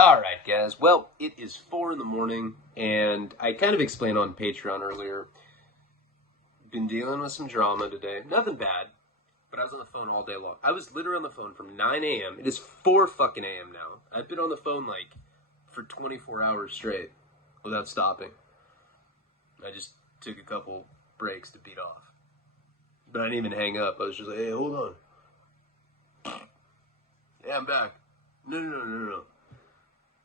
Alright, guys. Well, it is 4 in the morning, and I kind of explained on Patreon earlier. Been dealing with some drama today. Nothing bad, but I was on the phone all day long. I was literally on the phone from 9 a.m. It is 4 fucking a.m. now. I've been on the phone, like, for 24 hours straight without stopping. I just took a couple breaks to beat off. But I didn't even hang up. I was just like, hey, hold on. Yeah, I'm back. No.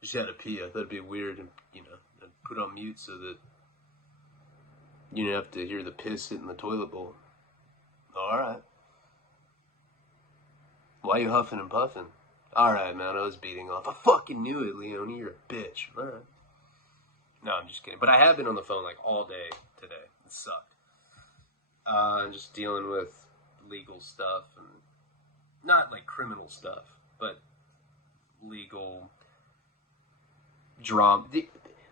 Just had to pee. I thought it'd be weird, and I'd put on mute so that you didn't have to hear the piss hitting the toilet bowl. Alright. Why you huffing and puffing? Alright, man, I was beating off. I fucking knew it, Leone. You're a bitch. Alright. No, I'm just kidding. But I have been on the phone, like, all day today. It sucked. Just dealing with legal stuff, and not, like, criminal stuff, but legal drama.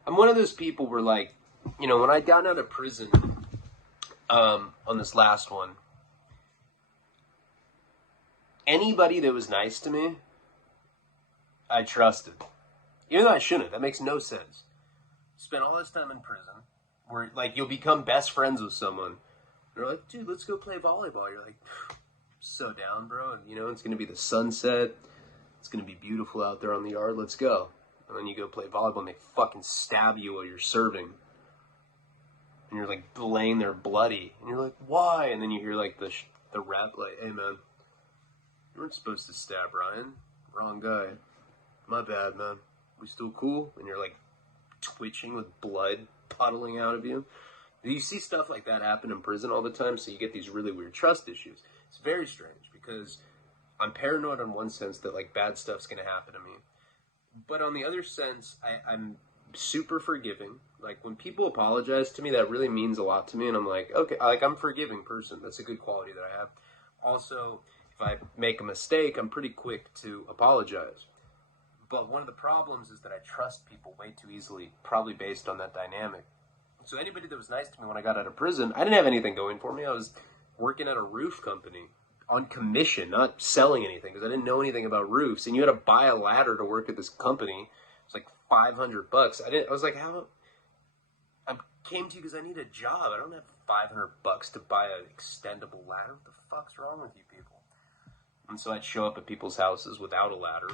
I'm one of those people where, like, when I got out of prison, on this last one, anybody that was nice to me, I trusted. Even though I shouldn't. That makes no sense. Spent all this time in prison, where, like, you'll become best friends with someone. They're like, dude, let's go play volleyball. You're like, so down, bro. And, it's going to be the sunset. It's going to be beautiful out there on the yard. Let's go. And then you go play volleyball, and they fucking stab you while you're serving. And you're, like, laying there bloody. And you're like, why? And then you hear, like, the rep, like, hey, man, you weren't supposed to stab Ryan. Wrong guy. My bad, man. We still cool? And you're, like, twitching with blood puddling out of you. You see stuff like that happen in prison all the time, so you get these really weird trust issues. It's very strange, because I'm paranoid in one sense that, like, bad stuff's going to happen to me. But on the other sense, I'm super forgiving. Like, when people apologize to me, that really means a lot to me, and I'm like, okay, I'm a forgiving person. That's a good quality that I have. Also, if I make a mistake, I'm pretty quick to apologize. But one of the problems is that I trust people way too easily, probably based on that dynamic. So anybody that was nice to me when I got out of prison, I didn't have anything going for me. I was working at a roof company on commission, not selling anything, because I didn't know anything about roofs. And you had to buy a ladder to work at this company. It's like $500. I was like, how? I came to you because I need a job. I don't have $500 to buy an extendable ladder. What the fuck's wrong with you people? And so I'd show up at people's houses without a ladder.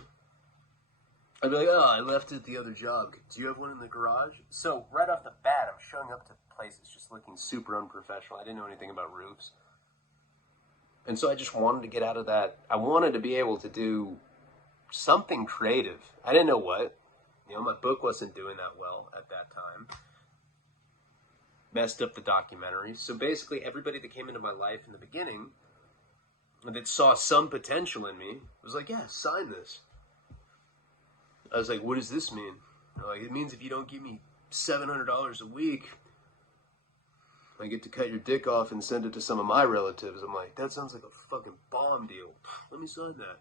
I'd be like, oh, I left it at the other job. Do you have one in the garage? So right off the bat, I'm showing up to places just looking super unprofessional. I didn't know anything about roofs. And so I just wanted to get out of that. I wanted to be able to do something creative. I didn't know what. My book wasn't doing that well at that time. Messed up the documentary. So basically everybody that came into my life in the beginning that saw some potential in me was like, yeah, sign this. I was like, what does this mean? Like, it means if you don't give me $700 a week, I get to cut your dick off and send it to some of my relatives. I'm like, that sounds like a fucking bomb deal. Let me sign that.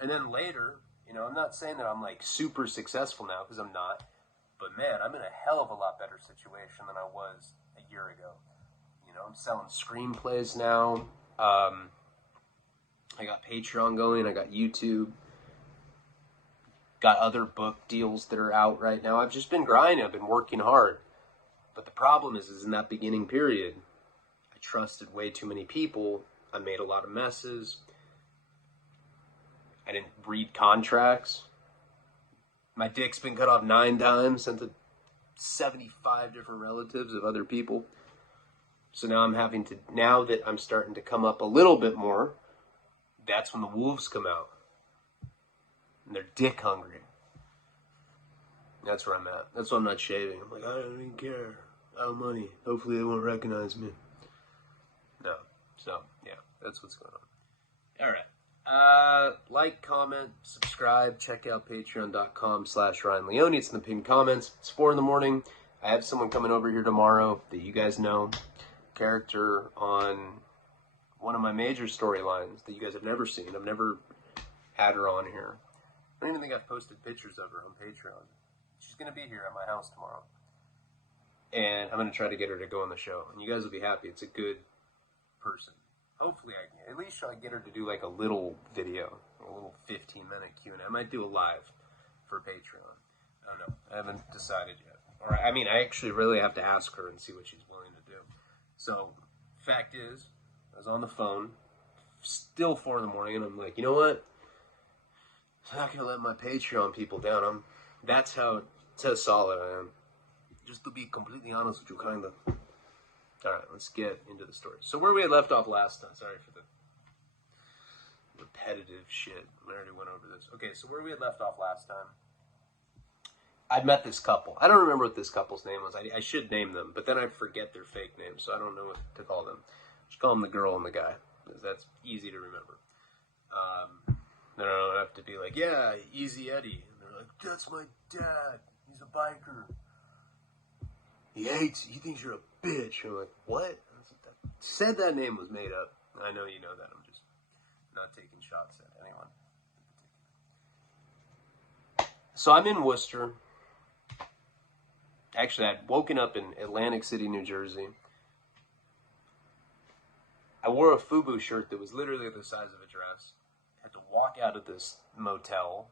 And then later, I'm not saying that I'm, like, super successful now, because I'm not. But, man, I'm in a hell of a lot better situation than I was a year ago. I'm selling screenplays now. I got Patreon going. I got YouTube. Got other book deals that are out right now. I've just been grinding. I've been working hard. But the problem is in that beginning period, I trusted way too many people. I made a lot of messes. I didn't read contracts. My dick's been cut off 9 times, sent to 75 different relatives of other people. So now now that I'm starting to come up a little bit more, that's when the wolves come out. And they're dick hungry. That's where I'm at. That's why I'm not shaving. I'm like, I don't even care. I have money. Hopefully they won't recognize me. No. So, yeah. That's what's going on. Alright. Like, comment, subscribe. Check out patreon.com/Ryan Leone. It's in the pinned comments. It's 4 in the morning. I have someone coming over here tomorrow that you guys know. Character on one of my major storylines that you guys have never seen. I've never had her on here. I don't even think I've posted pictures of her on Patreon. She's going to be here at my house tomorrow. And I'm going to try to get her to go on the show. And you guys will be happy. It's a good person. Hopefully I can. At least I get her to do like a little video. A little 15-minute Q&A. I might do a live. for Patreon. I don't know. I haven't decided yet. Or, I mean, I actually really have to ask her and see what she's willing to do. So, fact is, I was on the phone, still 4 in the morning, and I'm like, you know what? I'm not going to let my Patreon people down. That's how solid I am. Just to be completely honest with you, kind of. Alright, let's get into the story. So where we had left off last time, sorry for the repetitive shit. We already went over this. Okay, so where we had left off last time, I'd met this couple. I don't remember what this couple's name was. I should name them, but then I forget their fake names, so I don't know what to call them. Just call them the girl and the guy, because that's easy to remember. I don't have to be like, yeah, Easy Eddie. And they're like, that's my dad. He's a biker. He thinks you're a bitch. I'm like, what? Said that name was made up. I know you know that. I'm just not taking shots at anyone. So I'm in Worcester. Actually, I'd woken up in Atlantic City, New Jersey. I wore a FUBU shirt that was literally the size of a dress. Had to walk out of this motel.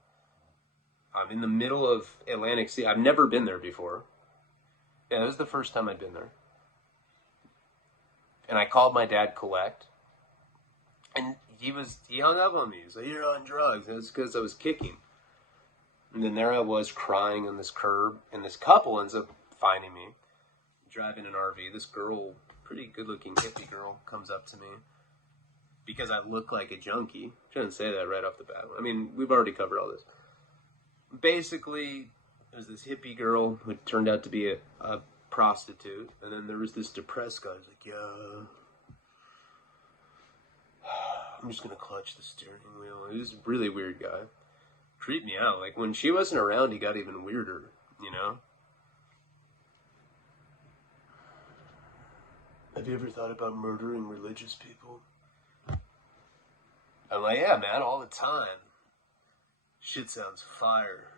I'm in the middle of Atlantic City. I've never been there before. Yeah, it was the first time I'd been there. And I called my dad collect. And he hung up on me. He's like, you're on drugs. And it's because I was kicking. And then there I was crying on this curb. And this couple ends up finding me. Driving an RV. This girl, pretty good looking hippie girl, comes up to me. Because I look like a junkie. Shouldn't say that right off the bat. I mean, we've already covered all this. Basically, there was this hippie girl who turned out to be a prostitute. And then there was this depressed guy who's like, yeah, I'm just going to clutch the steering wheel. He was a really weird guy. Creeped me out. Like, when she wasn't around, he got even weirder, you know? Have you ever thought about murdering religious people? I'm like, yeah, man, all the time. Shit sounds fire.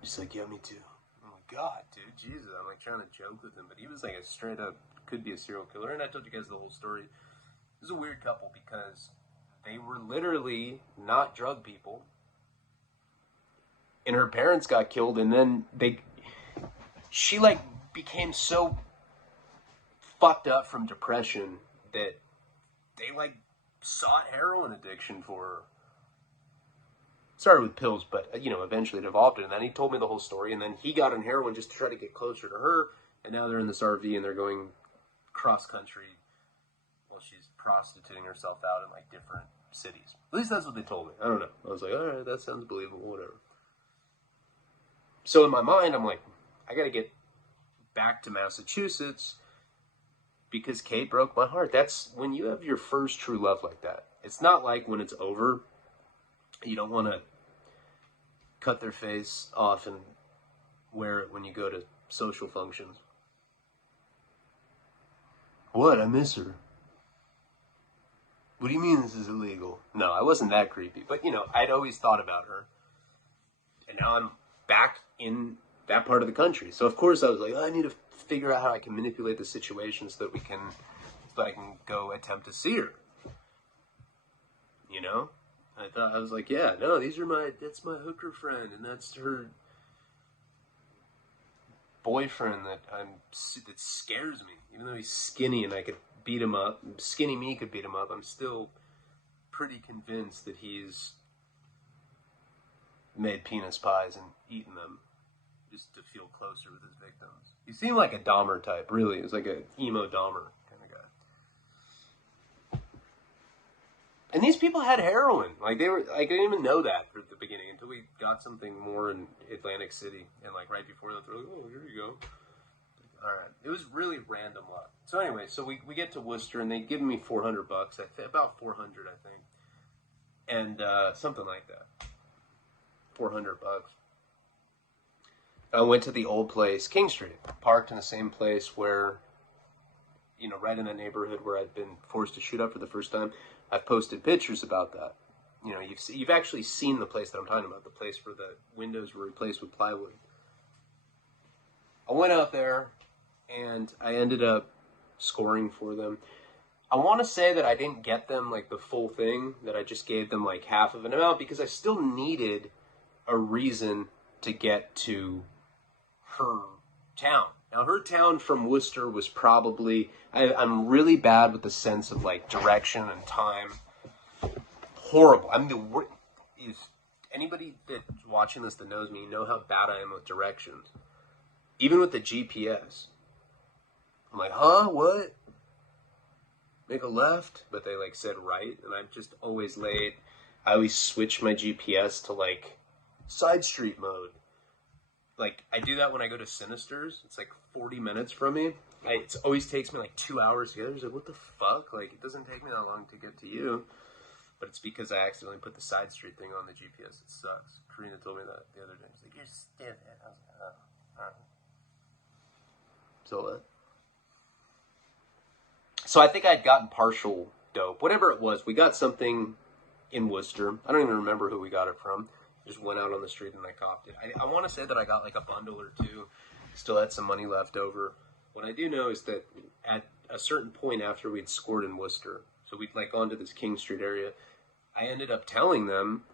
He's like, yeah, me too. Oh my god, dude, Jesus. I'm like trying to joke with him, but he was like a straight up, could be a serial killer. And I told you guys the whole story. It was a weird couple because they were literally not drug people. And her parents got killed, and then she like became so fucked up from depression that they like sought heroin addiction for her. Started with pills, but you know, eventually it evolved. And then he told me the whole story, and then he got on heroin just to try to get closer to her. And now they're in this RV and they're going cross country while she's prostituting herself out in like different cities. At least that's what they told me. I don't know. I was like, all right, that sounds believable, whatever. So in my mind, I'm like, I got to get back to Massachusetts because Kate broke my heart. That's when you have your first true love like that. It's not like when it's over, you don't want to cut their face off and wear it when you go to social functions. What? I miss her. What do you mean this is illegal? No, I wasn't that creepy. But, you know, I'd always thought about her. And now I'm back in that part of the country. So, of course, I was like, oh, I need to figure out how I can manipulate the situation so that I can go attempt to see her. You know? I was like, yeah, no, that's my hooker friend, and that's her boyfriend that scares me. Even though he's skinny and I could beat him up, skinny me could beat him up, I'm still pretty convinced that he's made penis pies and eaten them just to feel closer with his victims. He seemed like a Dahmer type, really. He was like an emo Dahmer kind of guy. And these people had heroin. Like, they were, I didn't even know that at the beginning until we got something more in Atlantic City. And, like, right before that, they're like, oh, here you go. All right. It was really random luck. So, anyway, so we get to Worcester, and they give me $400, about 400, I think. And something like that. $400. I went to the old place, King Street, parked in the same place where, you know, right in the neighborhood where I'd been forced to shoot up for the first time. I've posted pictures about that. You know, you've actually seen the place that I'm talking about, the place where the windows were replaced with plywood. I went out there, and I ended up scoring for them. I want to say that I didn't get them like the full thing, that I just gave them like half of an amount because I still needed a reason to get to her town. Now, her town from Worcester was probably, I'm really bad with the sense of like direction and time. Horrible. I mean, if anybody that's watching this that knows me, you know how bad I am with directions. Even with the GPS. I'm like, huh, what? Make a left? But they like said right, and I'm just always late. I always switch my GPS to like side street mode. Like, I do that when I go to Sinister's. It's like 40 minutes from me. It always takes me like 2 hours to get there. It's like, what the fuck? Like, it doesn't take me that long to get to you. But it's because I accidentally put the side street thing on the GPS. It sucks. Karina told me that the other day. She's like, you're stupid. I was like, oh, alright. So I think I'd gotten partial dope. Whatever it was, we got something in Worcester. I don't even remember who we got it from. Just went out on the street and I copped it. I want to say that I got like a bundle or two. Still had some money left over. What I do know is that at a certain point after we'd scored in Worcester, so we'd like gone to this King Street area, I ended up telling them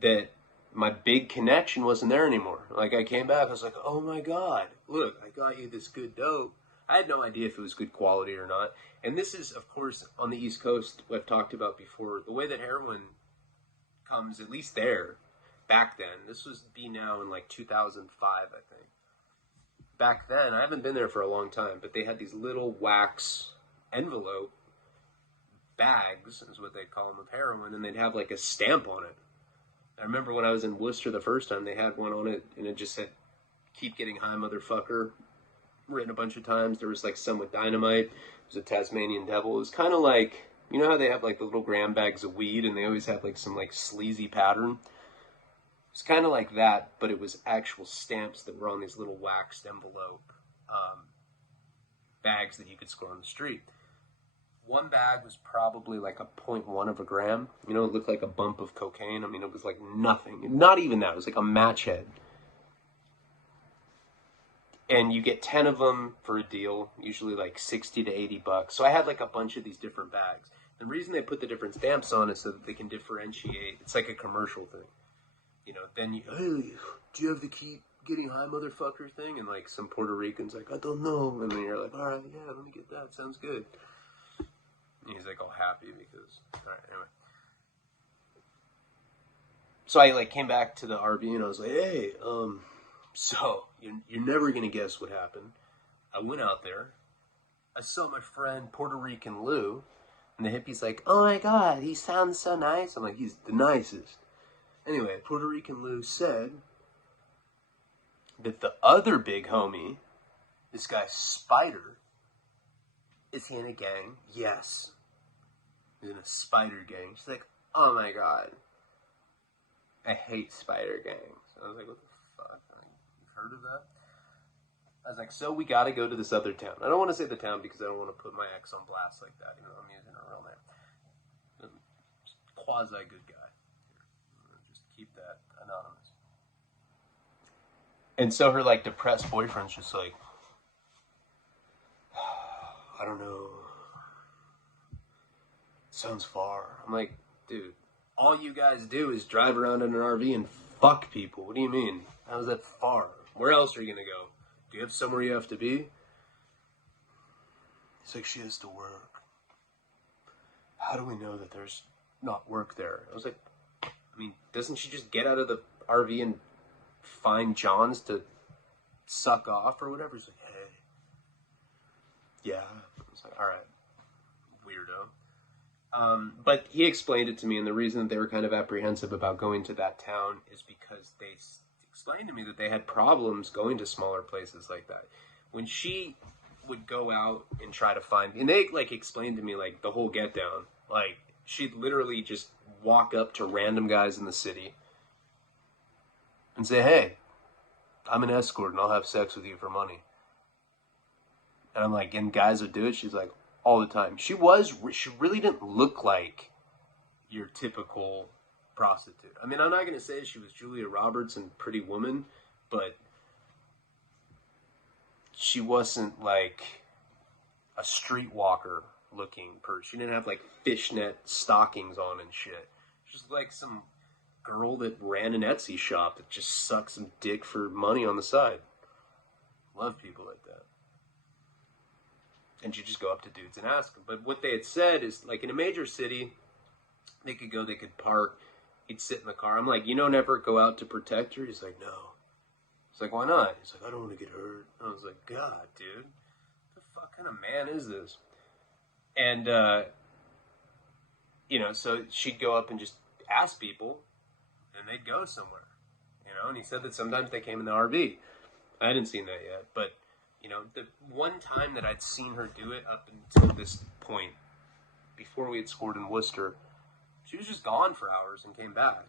that my big connection wasn't there anymore. Like, I came back, I was like, oh my God, look, I got you this good dope. I had no idea if it was good quality or not. And this is, of course, on the East Coast, what I've talked about before, the way that heroin comes, at least there, back then. This was now in like 2005, I think. Back then, I haven't been there for a long time, but they had these little wax envelope bags, is what they call them, of heroin, and they'd have like a stamp on it. I remember when I was in Worcester the first time, they had one on it, and it just said, keep getting high, motherfucker, written a bunch of times. There was like some with dynamite. It was a Tasmanian devil. It was kind of like, you know how they have like the little gram bags of weed, and they always have like some like sleazy pattern? It's kind of like that, but it was actual stamps that were on these little waxed envelope bags that you could score on the street. One bag was probably like a 0.1 of a gram. You know, it looked like a bump of cocaine. I mean, it was like nothing. Not even that. It was like a match head. And you get 10 of them for a deal, usually like 60 to 80 bucks. So I had like a bunch of these different bags. The reason they put the different stamps on is so that they can differentiate. It's like a commercial thing. You know, then you, hey, do you have the keep getting high motherfucker thing? And like some Puerto Rican's like, I don't know. And then you're like, all right, yeah, let me get that. Sounds good. And he's like all happy because, all right, anyway. So I like came back to the RV and I was like, hey, so you're never going to guess what happened. I went out there. I saw my friend Puerto Rican Lou. And the hippie's like, oh my God, he sounds so nice. I'm like, he's the nicest. Anyway, Puerto Rican Lou said that the other big homie, this guy Spider, is he in a gang? Yes. He's in a spider gang. She's like, oh my God, I hate spider gangs. I was like, what the fuck? You've heard of that? I was like, so we gotta go to this other town. I don't want to say the town because I don't want to put my ex on blast like that. You know, I'm using her real name. Quasi good guy. Just keep that anonymous. And so her like depressed boyfriend's just like, I don't know. Sounds far. I'm like, dude, all you guys do is drive around in an RV and fuck people. What do you mean? How's that far? Where else are you gonna go? Do you have somewhere you have to be? It's like, she has to work. How do we know that there's not work there? I was like, I mean, doesn't she just get out of the RV and find Johns to suck off or whatever? He's like, hey. Yeah. I was like, all right, weirdo. But he explained it to me, and the reason that they were kind of apprehensive about going to that town is because they explained to me that they had problems going to smaller places like that. When she would go out and try to find, and they like explained to me like the whole get down, like she'd literally just walk up to random guys in the city and say, hey, I'm an escort and I'll have sex with you for money. And I'm like, and guys would do it? She's like, all the time. She really didn't look like your typical prostitute. I mean, I'm not going to say she was Julia Roberts in Pretty Woman, but she wasn't like a streetwalker looking purse. She didn't have like fishnet stockings on and shit. Just like some girl that ran an Etsy shop that just sucked some dick for money on the side. Love people like that. And you just go up to dudes and ask them. But what they had said is, like, in a major city, they could go, they could park, he'd sit in the car. I'm like, you don't ever go out to protect her? He's like, no. It's like, why not? He's like, I don't want to get hurt. I was like, God, dude. What the fuck kind of man is this? And, you know, so she'd go up and just ask people, and they'd go somewhere. You know, and he said that sometimes they came in the RV. I hadn't seen that yet, but, you know, the one time that I'd seen her do it up until this point, before we had scored in Worcester, she was just gone for hours and came back.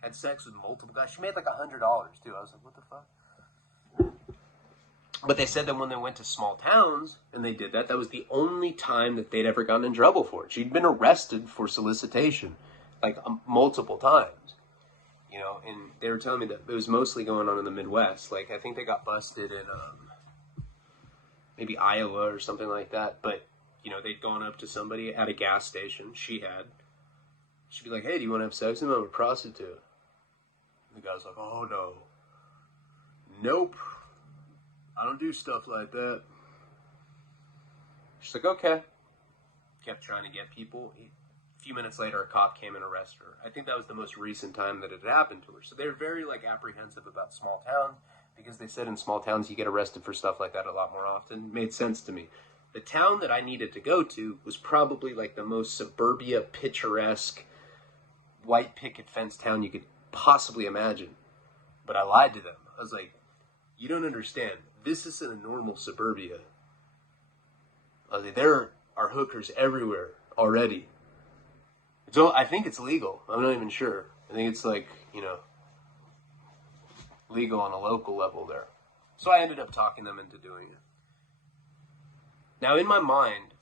Had sex with multiple guys. She made like $100 too. I was like, what the fuck? But they said that when they went to small towns and they did that, that was the only time that they'd ever gotten in trouble for it. She'd been arrested for solicitation like multiple times. You know, and they were telling me that it was mostly going on in the Midwest. Like, I think they got busted in maybe Iowa or something like that. But, you know, they'd gone up to somebody at a gas station. She'd be like, hey, do you want to have sex with me? I'm a prostitute. And the guy's like, oh, no. Nope. I don't do stuff like that. She's like, okay. Kept trying to get people. A few minutes later, a cop came and arrested her. I think that was the most recent time that it had happened to her. So they were very, like, apprehensive about small towns, because they said in small towns you get arrested for stuff like that a lot more often. It made sense to me. The town that I needed to go to was probably, like, the most suburbia, picturesque, white picket fence town you could possibly imagine. But I lied to them. I was like, you don't understand. This isn't a normal suburbia. I was like, there are hookers everywhere already. I think it's legal. I'm not even sure. I think it's like, you know, legal on a local level there. So I ended up talking them into doing it. Now in my mind,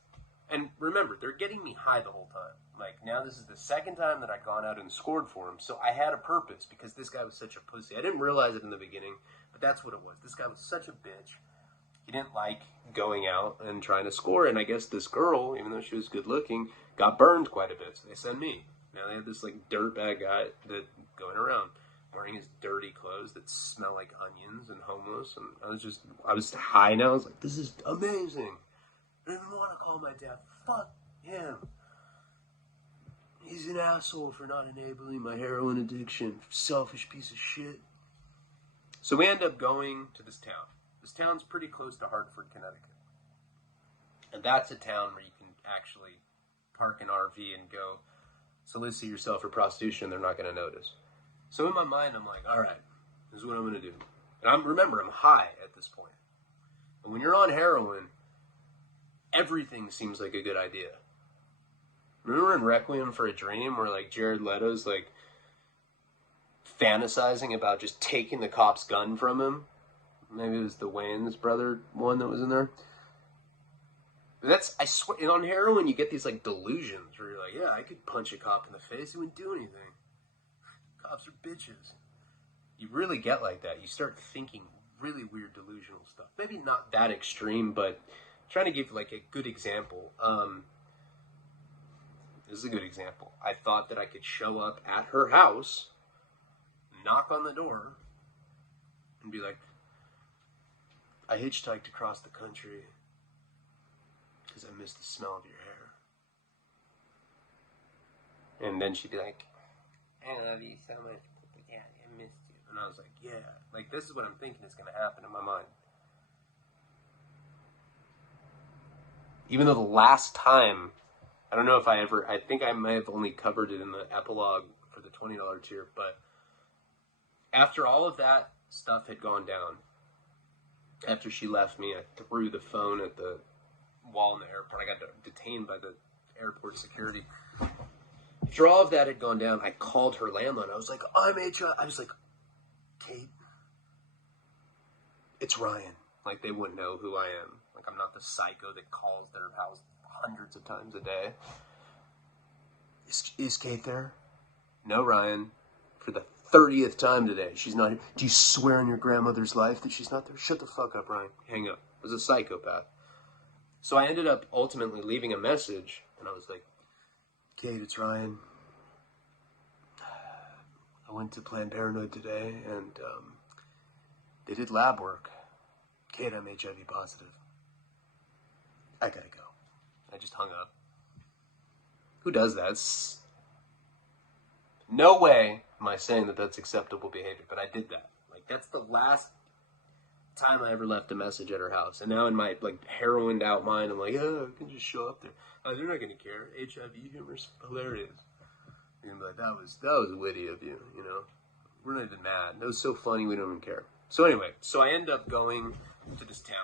and remember, they're getting me high the whole time. Like, now this is the second time that I'd gone out and scored for him, so I had a purpose, because this guy was such a pussy. I didn't realize it in the beginning, but that's what it was. This guy was such a bitch. He didn't like going out and trying to score, and I guess this girl, even though she was good looking, got burned quite a bit, so they sent me. Now they had this, like, dirtbag guy that going around wearing his dirty clothes that smell like onions and homeless, and I was high now. I was like, this is amazing. I don't even want to call my dad. Fuck him. He's an asshole for not enabling my heroin addiction. Selfish piece of shit. So we end up going to this town. This town's pretty close to Hartford, Connecticut. And that's a town where you can actually park an RV and go solicit yourself for prostitution. They're not going to notice. So in my mind, I'm like, all right, this is what I'm going to do. And I'm high at this point. And when you're on heroin, everything seems like a good idea. Remember in Requiem for a Dream where, like, Jared Leto's, like, fantasizing about just taking the cop's gun from him? Maybe it was the Wayans brother one that was in there. I swear, on heroin you get these, like, delusions where you're like, yeah, I could punch a cop in the face, he wouldn't do anything. Cops are bitches. You really get like that. You start thinking really weird delusional stuff. Maybe not that extreme, but trying to give, like, a good example. This is a good example. I thought that I could show up at her house, knock on the door, and be like, I hitchhiked across the country because I missed the smell of your hair. And then she'd be like, I love you so much. Yeah, I missed you. And I was like, yeah. Like, this is what I'm thinking is going to happen in my mind. Even though the last time, I don't know if I think I may have only covered it in the epilogue for the $20 tier, but after all of that stuff had gone down, after she left me, I threw the phone at the wall in the airport. I got detained by the airport security. After all of that had gone down, I called her landline. I was like, I was like, Kate, it's Ryan. Like, they wouldn't know who I am. Like, I'm not the psycho that calls their house hundreds of times a day. Is Kate there? No, Ryan. For the 30th time today, she's not here. Do you swear on your grandmother's life that she's not there? Shut the fuck up, Ryan. Hang up. I was a psychopath. So I ended up ultimately leaving a message, and I was like, Kate, it's Ryan. I went to Planned Parenthood today, and they did lab work. Kate, I'm HIV positive. I gotta go. I just hung up. Who does that? No way am I saying that that's acceptable behavior, but I did that. Like, that's the last time I ever left a message at her house. And now in my, like, heroined out mind, I'm like, oh, I can just show up there. Oh, they're not gonna care. HIV humor's hilarious. And like, that was witty of you, you know? We're not even mad. That was so funny, we don't even care. So anyway, so I end up going to this town.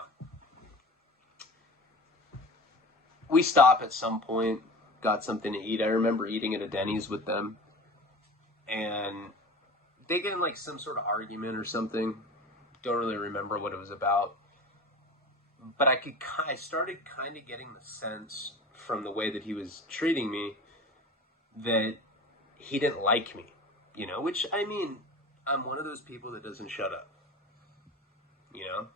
We stop at some point, got something to eat. I remember eating at a Denny's with them. And they get in like some sort of argument or something. Don't really remember what it was about. But I started kind of getting the sense from the way that he was treating me that he didn't like me, you know, which, I mean, I'm one of those people that doesn't shut up, you know,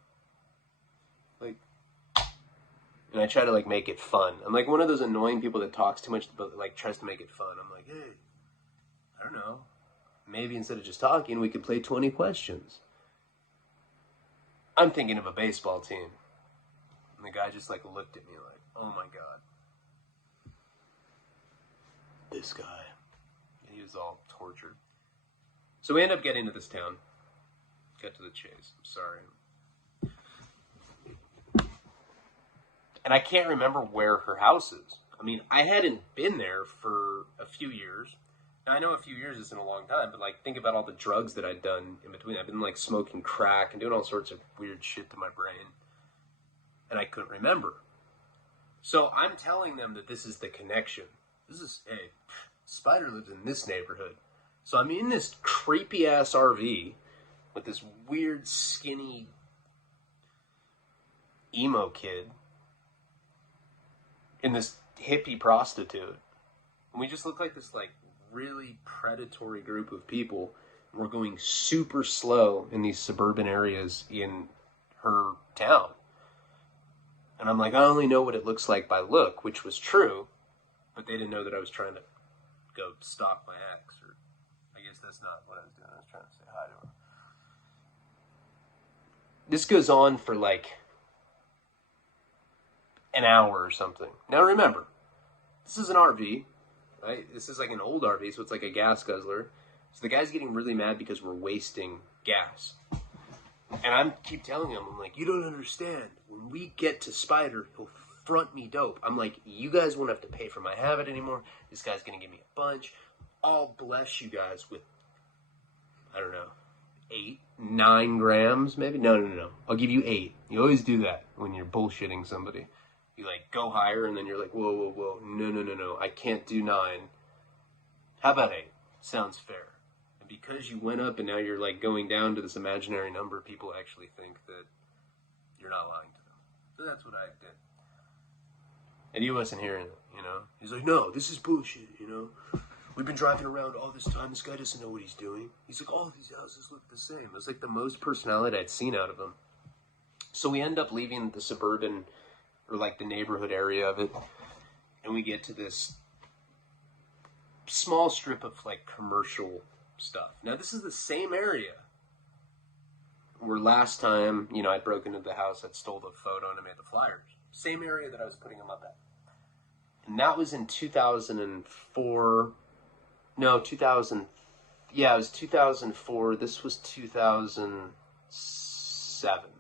like, and I try to, like, make it fun. I'm, like, one of those annoying people that talks too much, but, like, tries to make it fun. I'm like, hey, I don't know, maybe instead of just talking, we could play 20 questions. I'm thinking of a baseball team, and the guy just, like, looked at me like, oh, my God, this guy. He was all tortured. So we end up getting to this town. Cut to the chase. I'm sorry. And I can't remember where her house is. I mean, I hadn't been there for a few years. Now, I know a few years isn't a long time, but, like, think about all the drugs that I'd done in between. I've been, like, smoking crack and doing all sorts of weird shit to my brain. And I couldn't remember. So I'm telling them that this is the connection. This is, hey, Spider lives in this neighborhood. So I'm in this creepy-ass RV with this weird, skinny, emo kid and this hippie prostitute. And we just look like this, like, really predatory group of people. And we're going super slow in these suburban areas in her town. And I'm like, I only know what it looks like by look, which was true, but they didn't know that I was trying to go stalk my ex, or I guess that's not what I was doing. I was trying to say hi to her. This goes on for like an hour or something. Now remember, this is an RV, right? This is like an old RV, so it's like a gas guzzler. So the guy's getting really mad because we're wasting gas. And I keep telling him, I'm like, you don't understand. When we get to Spider, he'll front me dope. I'm like, you guys won't have to pay for my habit anymore. This guy's going to give me a bunch. I'll bless you guys with, I don't know, 8, 9 grams, maybe? No. I'll give you 8. You always do that when you're bullshitting somebody. You, like, go higher, and then you're like, whoa. No. I can't do 9. How about 8? Sounds fair. And because you went up and now you're, like, going down to this imaginary number, people actually think that you're not lying to them. So that's what I did. And he wasn't hearing it, you know? He's like, no, this is bullshit, you know? We've been driving around all this time. This guy doesn't know what he's doing. He's like, all these houses look the same. It was like the most personality I'd seen out of him. So we end up leaving the suburban, or like the neighborhood area of it, and we get to this small strip of like commercial stuff. Now this is the same area where last time, you know, I'd broken into the house, I'd stole the photo and I made the flyers. Same area that I was putting them up at. And that was in 2004. No, 2000. Yeah, it was 2004. This was 2007.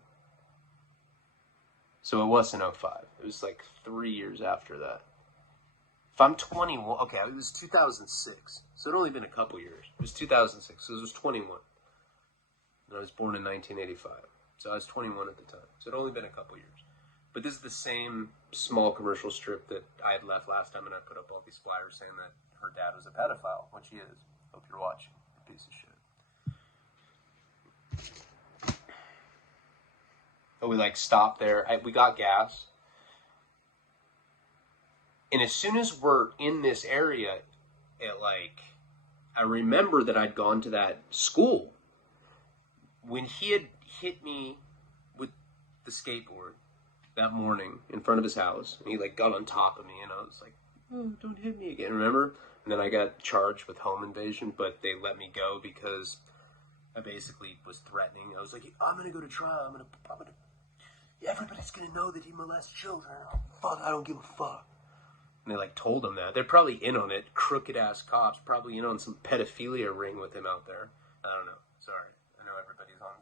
So it wasn't 05. It was like 3 years after that. If I'm 21, okay, it was 2006. So it only been a couple years. It was 2006, so it was 21. And I was born in 1985. So I was 21 at the time. So it only been a couple years. But this is the same small commercial strip that I had left last time, and I put up all these flyers saying that her dad was a pedophile, which he is. Hope you're watching, you piece of shit. But we, like, stopped there. We got gas. And as soon as we're in this area, I remember that I'd gone to that school. When he had hit me with the skateboard, that morning in front of his house. And he like got on top of me, and I was like, oh, don't hit me again, remember? And then I got charged with home invasion, but they let me go because I basically was threatening. I was like, I'm going to go to trial. I'm gonna, everybody's going to know that he molests children. Oh, fuck, I don't give a fuck. And they like told him that. They're probably in on it. Crooked ass cops, probably in on some pedophilia ring with him out there. I don't know. Sorry. I know everybody's on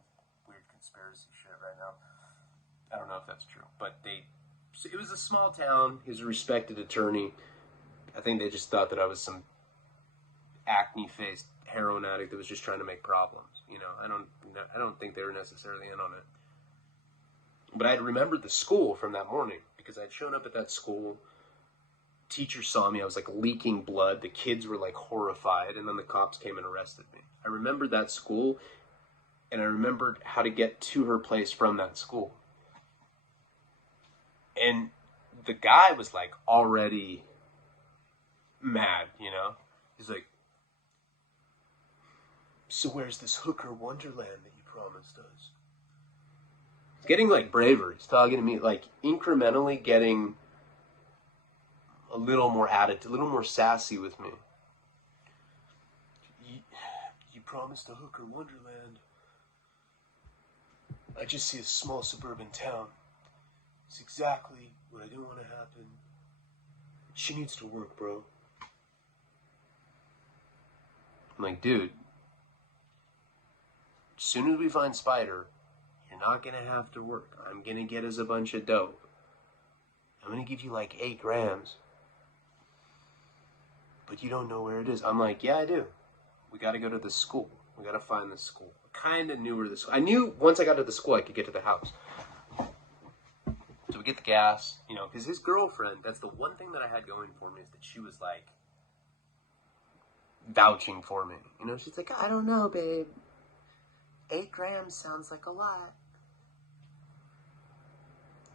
weird conspiracy shit right now. I don't know if that's true. But it was a small town. He was a respected attorney. I think they just thought that I was some acne-faced heroin addict that was just trying to make problems. You know, I don't think they were necessarily in on it. But I had remembered the school from that morning because I'd shown up at that school. Teacher saw me. I was like leaking blood. The kids were like horrified, and then the cops came and arrested me. I remembered that school, and I remembered how to get to her place from that school. And the guy was like already mad, you know? He's like, so where's this hooker wonderland that you promised us? He's getting like braver. He's talking to me like incrementally getting a little more attitude, a little more sassy with me. You promised a hooker wonderland. I just see a small suburban town. It's exactly what I didn't want to happen. She needs to work, bro. I'm like, dude, as soon as we find Spider, you're not going to have to work. I'm going to get us a bunch of dope. I'm going to give you like 8 grams. But you don't know where it is. I'm like, yeah, I do. We got to go to the school. We got to find the school. I kind of knew where the school. I knew once I got to the school, I could get to the house. So we get the gas, you know, because his girlfriend, that's the one thing that I had going for me, is that she was like vouching for me. You know, she's like, I don't know, babe. 8 grams sounds like a lot.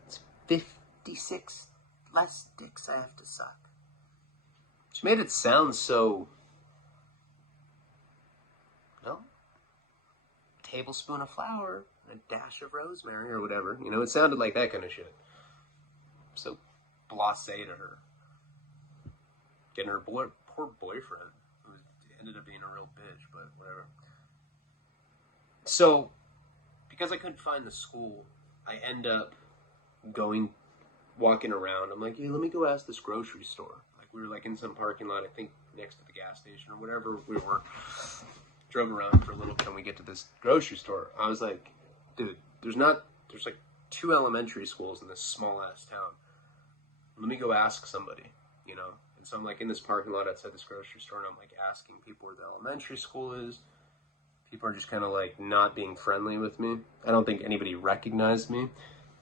It's 56 less dicks I have to suck. She made it sound so, no, tablespoon of flour, a dash of rosemary or whatever. You know, it sounded like that kind of shit. So blasé to her. Getting her poor boyfriend, who ended up being a real bitch, but whatever. So, because I couldn't find the school, I end up walking around. I'm like, hey, let me go ask this grocery store. Like, we were like in some parking lot, I think next to the gas station or whatever we were. Drove around for a little bit and we get to this grocery store. I was like, dude, there's like 2 elementary schools in this small ass town. Let me go ask somebody, you know? And so I'm like in this parking lot outside this grocery store, and I'm like asking people where the elementary school is. People are just kind of like not being friendly with me. I don't think anybody recognized me,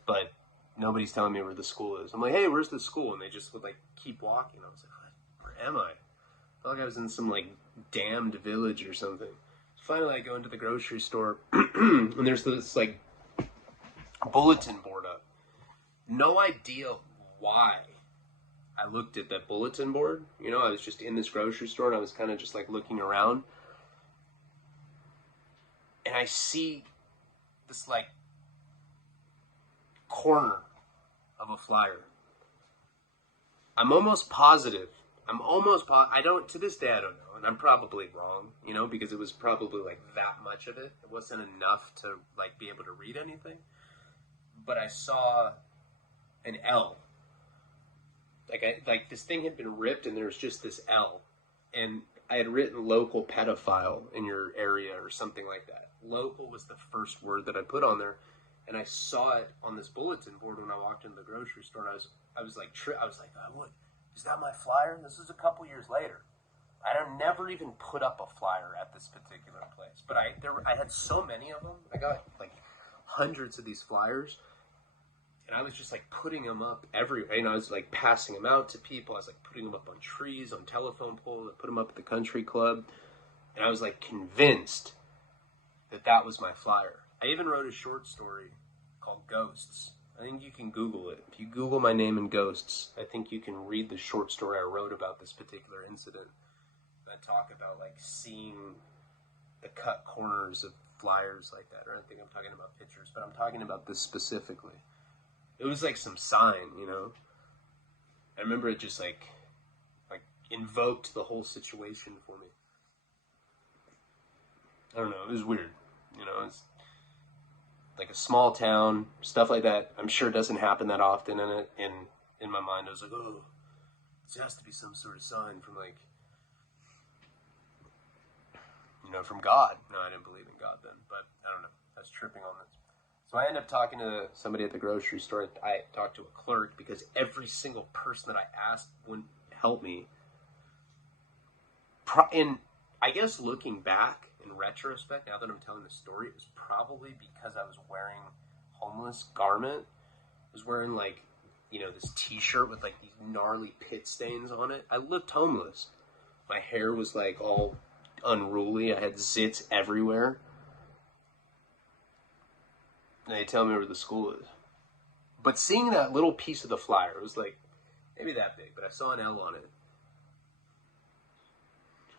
but nobody's telling me where the school is. I'm like, hey, where's the school? And they just would like keep walking. I was like, where am I? I felt like I was in some like damned village or something. Finally, I go into the grocery store, and there's this like bulletin board up. No idea why I looked at that bulletin board. You know, I was just in this grocery store, and I was kind of just like looking around. And I see this like corner of a flyer. I'm almost positive. I don't, to this day, I don't know. And I'm probably wrong, you know, because it was probably like that much of it. It wasn't enough to like be able to read anything. But I saw an L. Like this thing had been ripped and there was just this L. And I had written local pedophile in your area or something like that. Local was the first word that I put on there. And I saw it on this bulletin board when I walked into the grocery store. And I was like, what? Is that my flyer? This is a couple years later. I never even put up a flyer at this particular place. But I had so many of them. I got like hundreds of these flyers. And I was just like putting them up everywhere. And I was like passing them out to people. I was like putting them up on trees, on telephone poles. I put them up at the country club. And I was like convinced that was my flyer. I even wrote a short story called Ghosts. I think you can Google it. If you Google my name and Ghosts, I think you can read the short story I wrote about this particular incident. I talk about like seeing the cut corners of flyers like that. Or I don't think I'm talking about pictures, but I'm talking about this specifically. It was like some sign, you know? I remember it just like invoked the whole situation for me. I don't know, it was weird. You know, it's like a small town, stuff like that. I'm sure it doesn't happen that often in my mind. I was like, oh, this has to be some sort of sign from like, you know, from God. No, I didn't believe in God then, but I don't know. I was tripping on this. So I ended up talking to somebody at the grocery store. I talked to a clerk because every single person that I asked wouldn't help me. And I guess looking back in retrospect, now that I'm telling the story, it was probably because I was wearing homeless garment. I was wearing like, you know, this t-shirt with like these gnarly pit stains on it. I looked homeless. My hair was like all unruly. I had zits everywhere. And they tell me where the school is. But seeing that little piece of the flyer, it was like maybe that big, but I saw an L on it.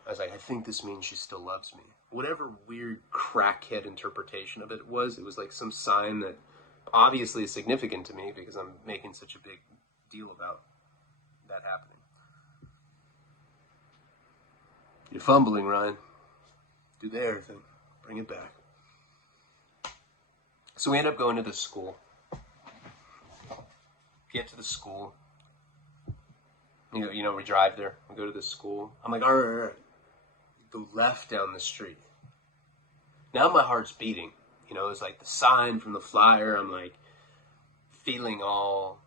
I was like, I think this means she still loves me. Whatever weird crackhead interpretation of it was like some sign that obviously is significant to me because I'm making such a big deal about that happening. You're fumbling, Ryan. Do the air thing. Bring it back. So we end up going to the school. Get to the school. You know, we drive there. We go to the school. I'm like, all right. Go left down the street. Now my heart's beating. You know, it's like the sign from the flyer. I'm like feeling all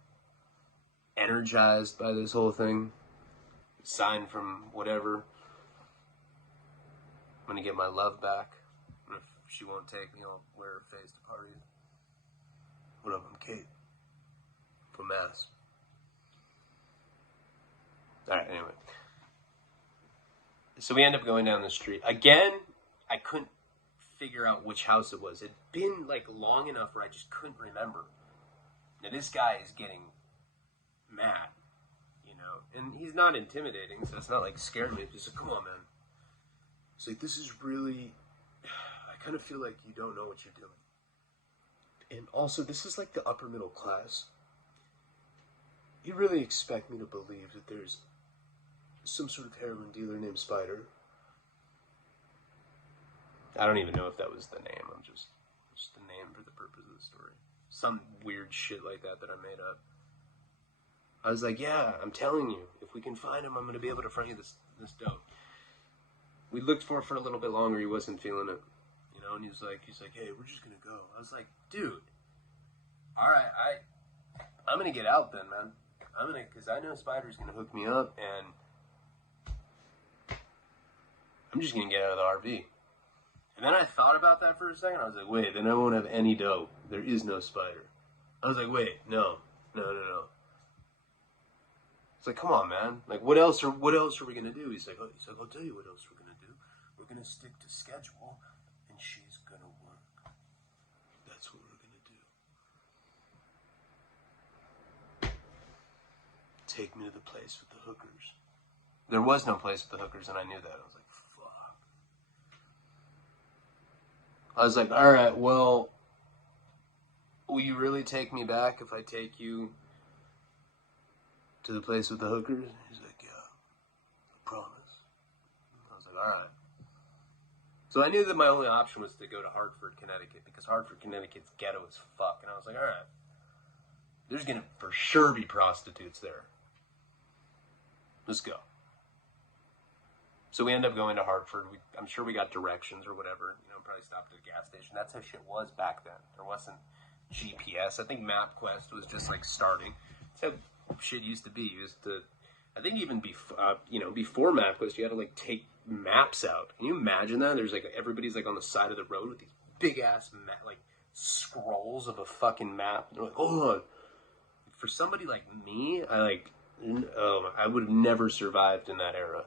energized by this whole thing. Sign from whatever. I'm going to get my love back. And if she won't take me, I'll wear her face to parties. What up, I'm Kate. From Mass. Alright, anyway. So we end up going down the street. Again, I couldn't figure out which house it was. It'd been like long enough where I just couldn't remember. Now this guy is getting mad, you know, and he's not intimidating, so it's not like scared me. It's just like, come on, man. It's like, this is really, I kind of feel like you don't know what you're doing. And also, this is like the upper middle class. You really expect me to believe that there's some sort of heroin dealer named Spider? I don't even know if that was the name. I'm just the name for the purpose of the story. Some weird shit like that I made up. I was like, yeah, I'm telling you, if we can find him, I'm going to be able to front you this dope. We looked for it for a little bit longer. He wasn't feeling it, you know, and he's like, hey, we're just going to go. I was like, dude, all right, I'm going to get out then, man. Because I know Spider's going to hook me up, and I'm just going to get out of the RV. And then I thought about that for a second. I was like, wait, then I won't have any dope. There is no Spider. I was like, wait, no. It's like, come on, man. Like, what else are we going to do? He's like, I'll tell you what else we're going to do. We're going to stick to schedule, and she's going to work. That's what we're going to do. Take me to the place with the hookers. There was no place with the hookers, and I knew that. I was like, fuck. I was like, all right, well, will you really take me back if I take you to the place with the hookers? He's like, yeah, I promise. I was like, all right. So I knew that my only option was to go to Hartford, Connecticut, because Hartford, Connecticut's ghetto as fuck. And I was like, all right, there's going to for sure be prostitutes there. Let's go. So we end up going to Hartford. I'm sure we got directions or whatever. You know, probably stopped at a gas station. That's how shit was back then. There wasn't GPS. I think MapQuest was just like starting. That's how shit used to be. You used to, I think even before MapQuest, you had to like take maps out. Can you imagine that? There's like everybody's like on the side of the road with these big ass like scrolls of a fucking map. They're like, hold on. For somebody like me, I would have never survived in that era.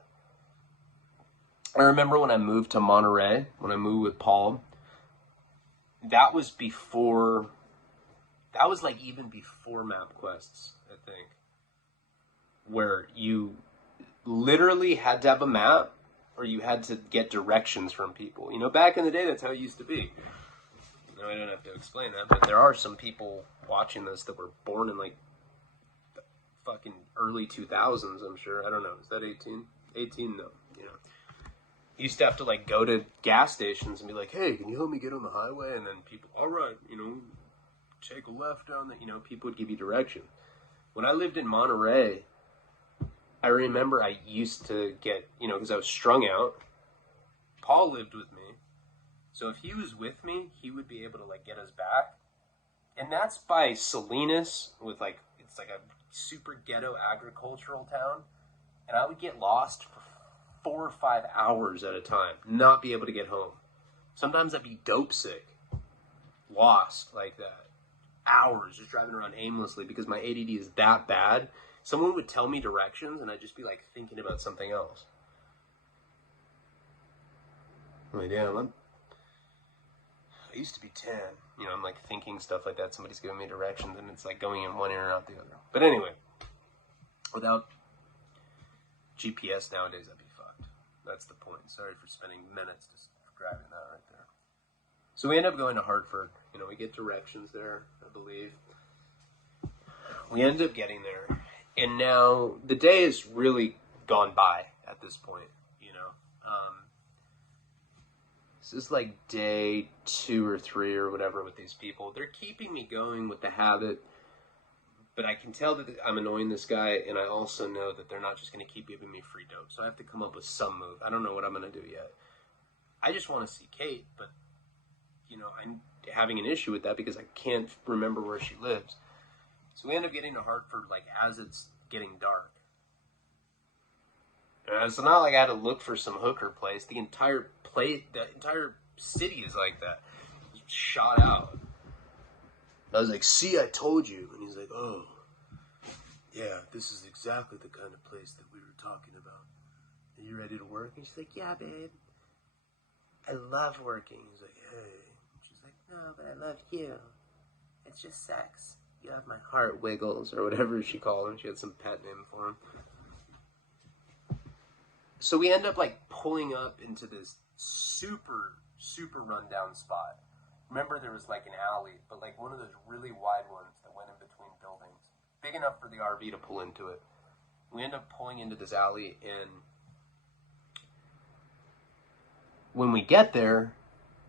I remember when I moved to Monterey, when I moved with Paul, that was like even before MapQuests, I think, where you literally had to have a map or you had to get directions from people. You know, back in the day, that's how it used to be. No, I don't have to explain that, but there are some people watching this that were born in, like, the fucking early 2000s, I'm sure. I don't know. Is that 18? 18? No. You know. You used to have to, like, go to gas stations and be like, hey, can you help me get on the highway? And then people, all right, you know, take a left down there. You know, people would give you direction. When I lived in Monterey, I remember I used to get, you know, because I was strung out. Paul lived with me. So if he was with me, he would be able to, like, get us back. And that's by Salinas, with, like, it's like a super ghetto agricultural town. And I would get lost for 4 or 5 hours at a time, not be able to get home. Sometimes I'd be dope sick, lost like that. Hours just driving around aimlessly because my ADD is that bad. Someone would tell me directions and I'd just be, like, thinking about something else. I'm like, damn, I used to be 10. You know, I'm, like, thinking stuff like that. Somebody's giving me directions, and it's, like, going in one ear and out the other. But anyway, without GPS nowadays, I'd be fucked. That's the point. Sorry for spending minutes just grabbing that right there. So we end up going to Hartford. You know, we get directions there, I believe. We end up getting there. And now the day has really gone by at this point, you know. This is like day 2 or 3 or whatever with these people. They're keeping me going with the habit, but I can tell that I'm annoying this guy, and I also know that they're not just going to keep giving me free dope. So I have to come up with some move. I don't know what I'm going to do yet. I just want to see Kate, but, you know, I'm having an issue with that because I can't remember where she lives. So we end up getting to Hartford, like, as it's getting dark. It's not like I had to look for some hooker place. The entire city is like that. It's shot out. I was like, see, I told you. And he's like, oh, yeah, this is exactly the kind of place that we were talking about. Are you ready to work? And she's like, yeah, babe. I love working. He's like, hey. She's like, no, but I love you. It's just sex. You have my heart wiggles, or whatever she called him. She had some pet name for him. So we end up, like, pulling up into this super, super rundown spot. Remember, there was, like, an alley, but, like, one of those really wide ones that went in between buildings. Big enough for the RV to pull into it. We end up pulling into this alley, and when we get there,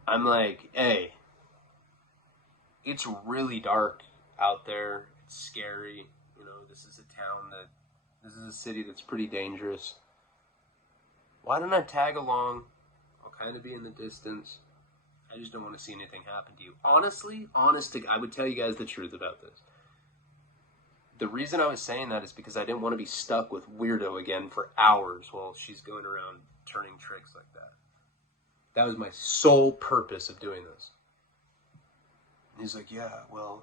I'm like, hey, it's really dark out there. It's scary. You know, this is a city that's pretty dangerous. Why don't I tag along? I'll kind of be in the distance. I just don't want to see anything happen to you. Honestly, I would tell you guys the truth about this. The reason I was saying that is because I didn't want to be stuck with Weirdo again for hours while she's going around turning tricks like that. That was my sole purpose of doing this. And he's like, yeah, well,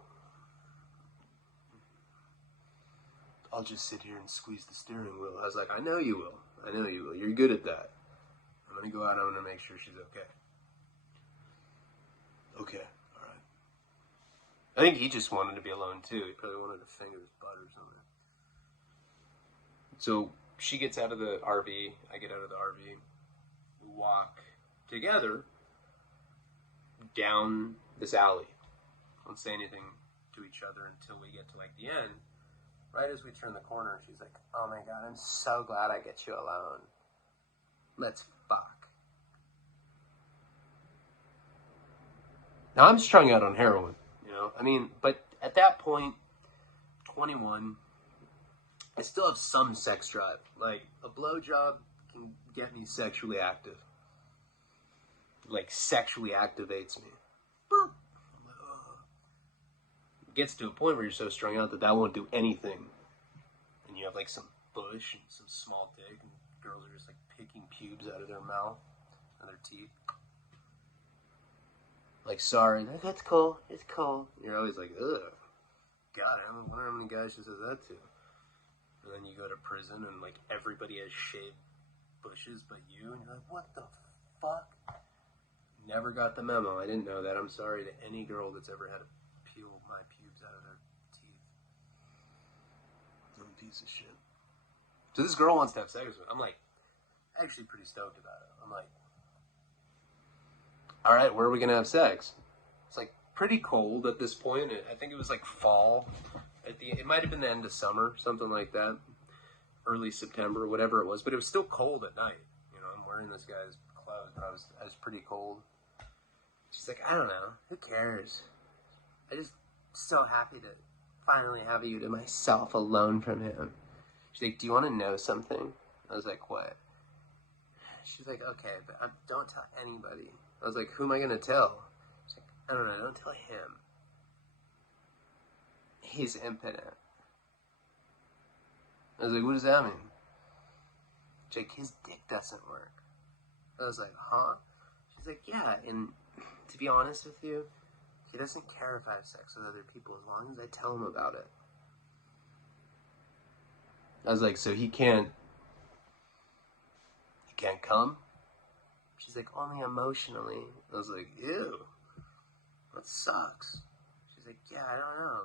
I'll just sit here and squeeze the steering wheel. I was like, I know you will. You're good at that. I'm going to go out. I'm going to make sure she's okay. Okay, all right. I think he just wanted to be alone, too. He probably wanted to finger his butt or something. So she gets out of the RV. I get out of the RV. We walk together down this alley. Don't say anything to each other until we get to, like, the end. Right as we turn the corner, she's like, oh my God, I'm so glad I get you alone. Let's fuck. Now, I'm strung out on heroin, you know? I mean, but at that point, 21, I still have some sex drive. Like, a blowjob can get me sexually active. Like, sexually activates me. Boop. Gets to a point where you're so strung out that won't do anything. And you have, like, some bush and some small dick, and girls are just, like, picking pubes out of their mouth and their teeth. Like, sorry. Like, it's cool. It's cool. You're always like, ugh. God, I wonder how many guys she says that to. And then you go to prison and, like, everybody has shaved bushes but you, and you're like, what the fuck? Never got the memo. I didn't know that. I'm sorry to any girl that's ever had to peel my pubes out of their teeth. Dumb piece of shit. So this girl wants to have sex with me. I'm like, actually pretty stoked about it. I'm like, all right, where are we going to have sex? It's like pretty cold at this point. I think it was like fall. It might have been the end of summer, something like that. Early September, whatever it was. But it was still cold at night. You know, I'm wearing this guy's clothes, but I was pretty cold. She's like, I don't know. Who cares? I just so happy to finally have you to myself alone from him. She's like, do you want to know something? I was like, what? She's like, okay, but don't tell anybody. I was like, who am I going to tell? She's like, I don't know, don't tell him. He's impotent. I was like, what does that mean? She's like, his dick doesn't work. I was like, huh? She's like, yeah, and to be honest with you, he doesn't care if I have sex with other people as long as I tell him about it. I was like, so he can't come? She's like, only emotionally. I was like, ew, that sucks. She's like, yeah, I don't know.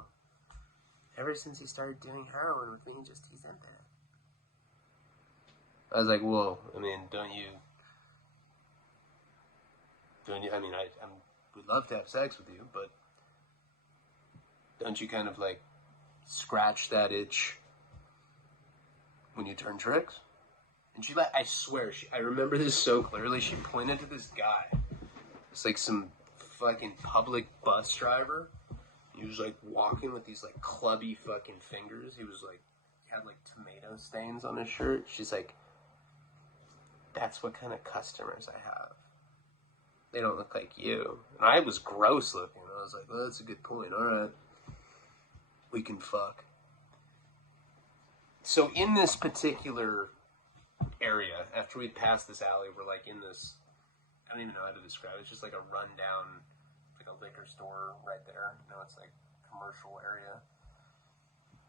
Ever since he started doing heroin with me, he's in there. I was like, well, I mean, don't you, I mean, I would love to have sex with you, but don't you kind of like scratch that itch when you turn tricks? And she, I swear, I remember this so clearly. She pointed to this guy. It's like some fucking public bus driver. He was like walking with these like clubby fucking fingers. He was like, had like tomato stains on his shirt. She's like, that's what kind of customers I have. They don't look like you. And I was gross looking. I was like, well, that's a good point. All right. We can fuck. So in this particular area, after we passed this alley, we're like in this, I don't even know how to describe it. It's just like a rundown, like a liquor store right there. You know, it's like commercial area.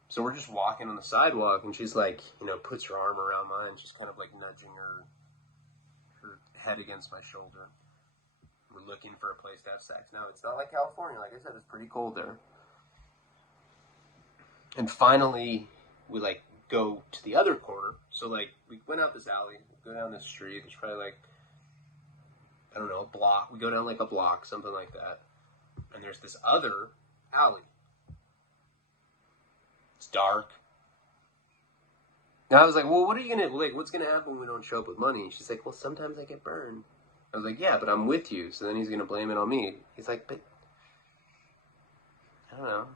So we're just walking on the sidewalk, and she's like, you know, puts her arm around mine, just kind of like nudging her head against my shoulder. We're looking for a place to have sex. Now, it's not like California. Like I said, it's pretty cold there. And finally, we like go to the other corner. So like we went out this alley, go down this street. It's probably like, I don't know, a block. We go down like a block, something like that. And there's this other alley. It's dark. And I was like, well, what are you gonna, like, what's gonna happen when we don't show up with money? She's like, well, sometimes I get burned. I was like, yeah, but I'm with you. So then he's gonna blame it on me. He's like, but I don't know.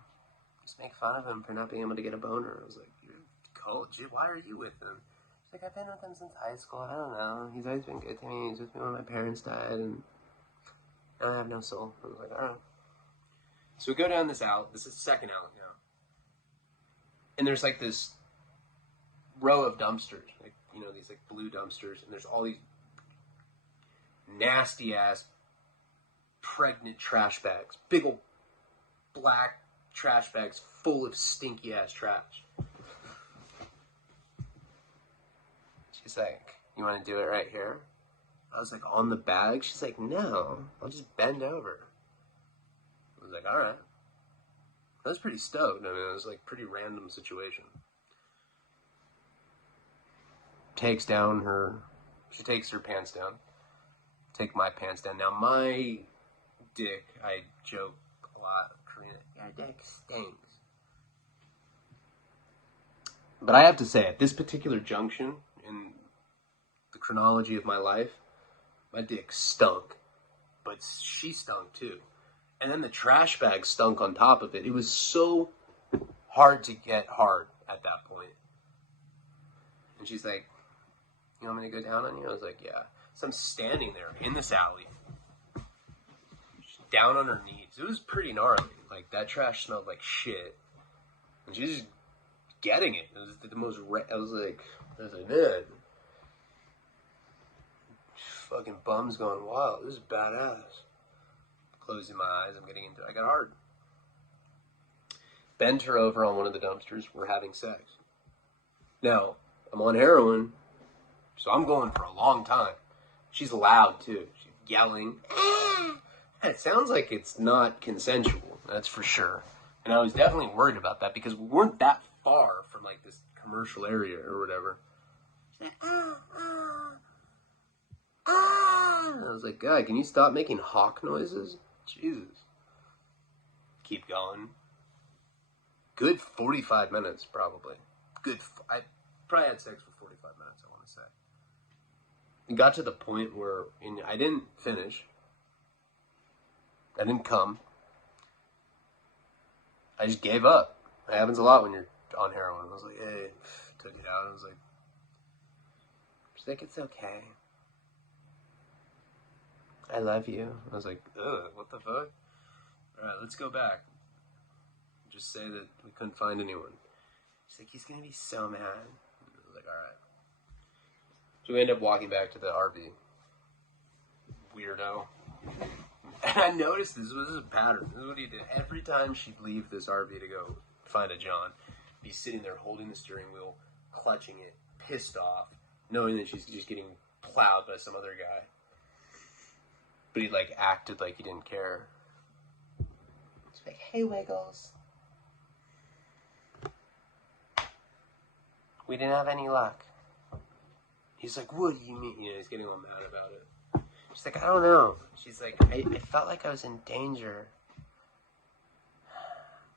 Just make fun of him for not being able to get a boner. I was like, you're cold. Gee, why are you with him? She's like, I've been with him since high school. I don't know. He's always been good to me. He's with me when my parents died, and I have no soul. I was like, all right. So we go down this alley. This is the second alley now. And there's like this row of dumpsters, like, you know, these like blue dumpsters, and there's all these nasty ass pregnant trash bags, big old black trash bags full of stinky ass trash. She's like, you want to do it right here? I was like, on the bag? She's like, no, I'll just bend over. I was like, all right. I was pretty stoked. I mean, it was like a pretty random situation. She takes her pants down. Take my pants down. Now, my dick, I joke a lot, Korean, your dick stinks. But I have to say, at this particular junction in the chronology of my life, my dick stunk. But she stunk too. And then the trash bag stunk on top of it. It was so hard to get hard at that point. And she's like, you want me to go down on you? I was like, yeah. So I'm standing there in this alley, down on her knees. It was pretty gnarly. Like, that trash smelled like shit. And she's just getting it. It was the most, I was like, man. Fucking bum's going wild. This is badass. Closing my eyes, I'm getting into it. I got hard. Bend her over on one of the dumpsters. We're having sex. Now, I'm on heroin, so I'm going for a long time. She's loud, too. She's yelling. It sounds like it's not consensual, that's for sure. And I was definitely worried about that because we weren't that far from, like, this commercial area or whatever. She's like, and I was like, God, can you stop making hawk noises? Jesus. keep going. Good 45 minutes, probably. I probably had sex for 45 minutes, I want to say. It got to the point where I didn't finish. I didn't come. I just gave up. It happens a lot when you're on heroin. I was like, hey, took it out. I was like, she's like, it's okay. I love you. I was like, ugh, what the fuck? Alright, let's go back. Just say that we couldn't find anyone. She's like, he's gonna be so mad. I was like, alright. So we end up walking back to the RV. Weirdo. And I noticed this was a pattern. This is what he did. Every time she'd leave this RV to go find a John, be sitting there holding the steering wheel, clutching it, pissed off, knowing that she's just getting plowed by some other guy. But he like acted like he didn't care. He's like, hey, Wiggles. We didn't have any luck. He's like, what do you mean? You know, he's getting all mad about it. She's like, I don't know. She's like, I felt like I was in danger.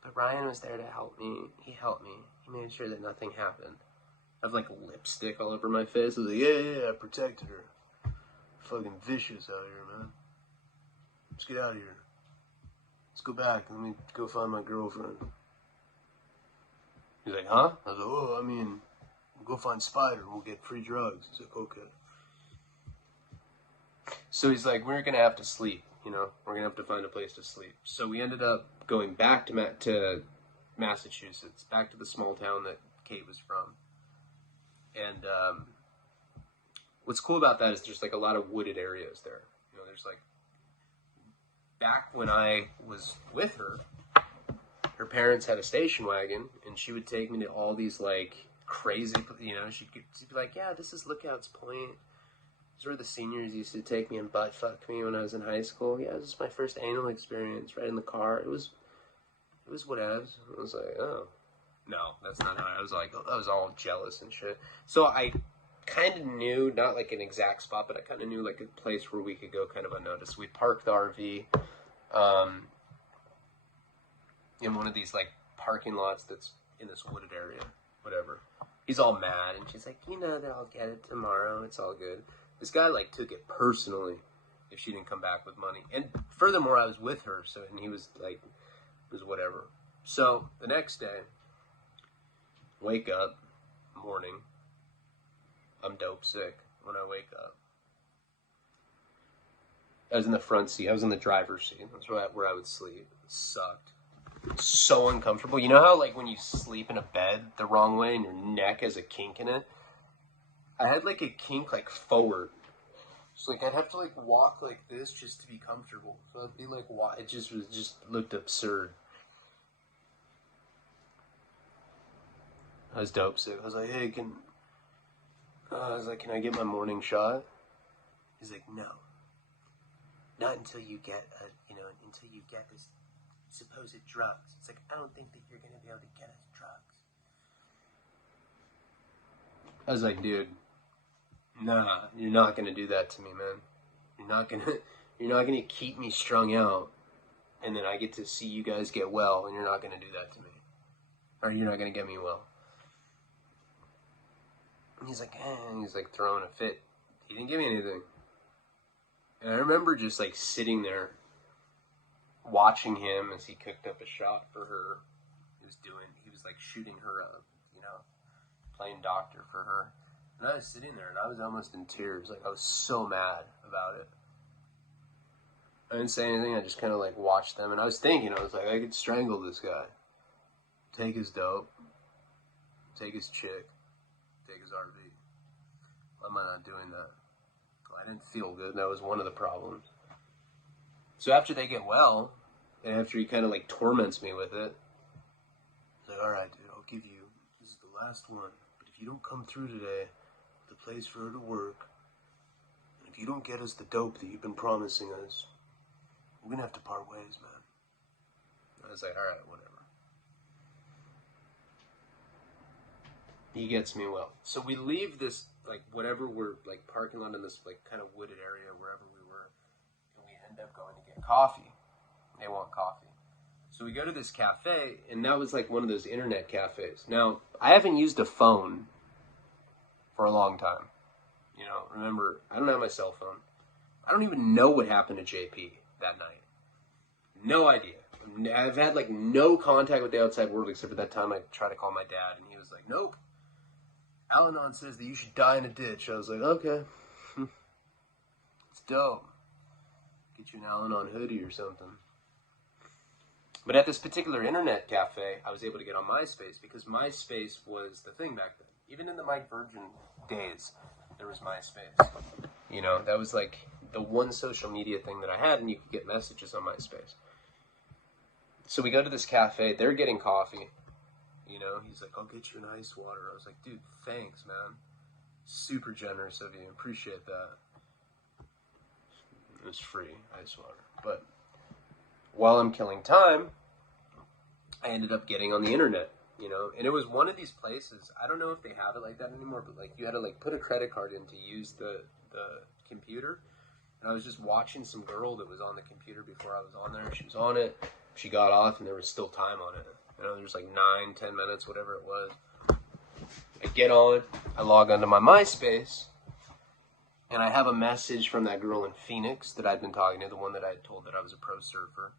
But Ryan was there to help me. He helped me. He made sure that nothing happened. I have like lipstick all over my face. I was like, yeah, I protected her. Fucking vicious out here, man. Let's get out of here. Let's go back. Let me go find my girlfriend. He's like, huh? I was like, oh, I mean, we'll go find Spider. We'll get free drugs. He's like, okay. So he's like, we're going to have to sleep, you know? We're going to have to find a place to sleep. So we ended up going back to Massachusetts, back to the small town that Kate was from. And what's cool about that is there's like a lot of wooded areas there. You know, there's like, back when I was with her, her parents had a station wagon, and she would take me to all these like crazy, you know, she'd be like, yeah, this is Lookout's Point. These were the seniors used to take me and butt fuck me when I was in high school. Yeah, this is my first anal experience, right in the car. It was whatevs. I was like, oh. No, that's not how I was like, I was all jealous and shit. So I kind of knew, not like an exact spot, but I kind of knew like a place where we could go kind of unnoticed. We parked the RV in one of these like parking lots that's in this wooded area, whatever. He's all mad, and she's like, you know that I'll get it tomorrow. It's all good. This guy like took it personally if she didn't come back with money. And furthermore, I was with her, so, and he was like, it was whatever. So the next day, wake up, morning. I'm dope sick when I wake up. I was in the front seat. I was in the driver's seat. That's where I would sleep. It sucked. So uncomfortable. You know how like when you sleep in a bed the wrong way and your neck has a kink in it? I had like a kink like forward. So like I'd have to like walk like this just to be comfortable. So I'd be like, it just looked absurd. I was dope sick. I was like, hey, can I get my morning shot? He's like, no. Not until you get until you get this supposed drugs. It's like, I don't think that you're going to be able to get us drugs. I was like, dude, nah, you're not going to do that to me, man. You're not going to keep me strung out, and then I get to see you guys get well, and you're not going to do that to me. Or you're not going to get me well. And he's like, and he's like throwing a fit. He didn't give me anything. And I remember just like sitting there watching him as he cooked up a shot for her. He was like shooting her up, you know, playing doctor for her. And I was sitting there and I was almost in tears. Like I was so mad about it. I didn't say anything. I just kind of like watched them. And I was thinking, I was like, I could strangle this guy. Take his dope. Take his chick. Take his RV. Why am I not doing that? I didn't feel good. That was one of the problems. So after they get well, and after he kind of like torments me with it, he's like, all right, dude, I'll give you, this is the last one. But if you don't come through today, the place for her to work, and if you don't get us the dope that you've been promising us, we're going to have to part ways, man. I was like, all right, whatever. He gets me well. So we leave this, like, whatever we're, like, parking lot in this, like, kind of wooded area, wherever we were, and we end up going to get coffee. They want coffee. So we go to this cafe, and that was like one of those internet cafes. Now, I haven't used a phone for a long time. You know, remember, I don't have my cell phone. I don't even know what happened to JP that night. No idea. I've had like no contact with the outside world except for that time I tried to call my dad, and he was like, nope. Al-Anon says that you should die in a ditch. I was like, okay. It's dope. Get you an Al-Anon hoodie or something. But at this particular internet cafe, I was able to get on MySpace because MySpace was the thing back then. Even in the Mike Virgin days, there was MySpace. You know, that was like the one social media thing that I had, and you could get messages on MySpace. So we go to this cafe. They're getting coffee. You know, he's like, I'll get you an ice water. I was like, dude, thanks, man. Super generous of you. Appreciate that. It was free ice water. But while I'm killing time, I ended up getting on the internet, you know, and it was one of these places. I don't know if they have it like that anymore, but like you had to like put a credit card in to use the computer. And I was just watching some girl that was on the computer before I was on there. She was on it. She got off, and there was still time on it. You know, there's like 9-10 minutes, whatever it was. I get on, I log onto my MySpace, and I have a message from that girl in Phoenix that I'd been talking to, the one that I had told that I was a pro surfer.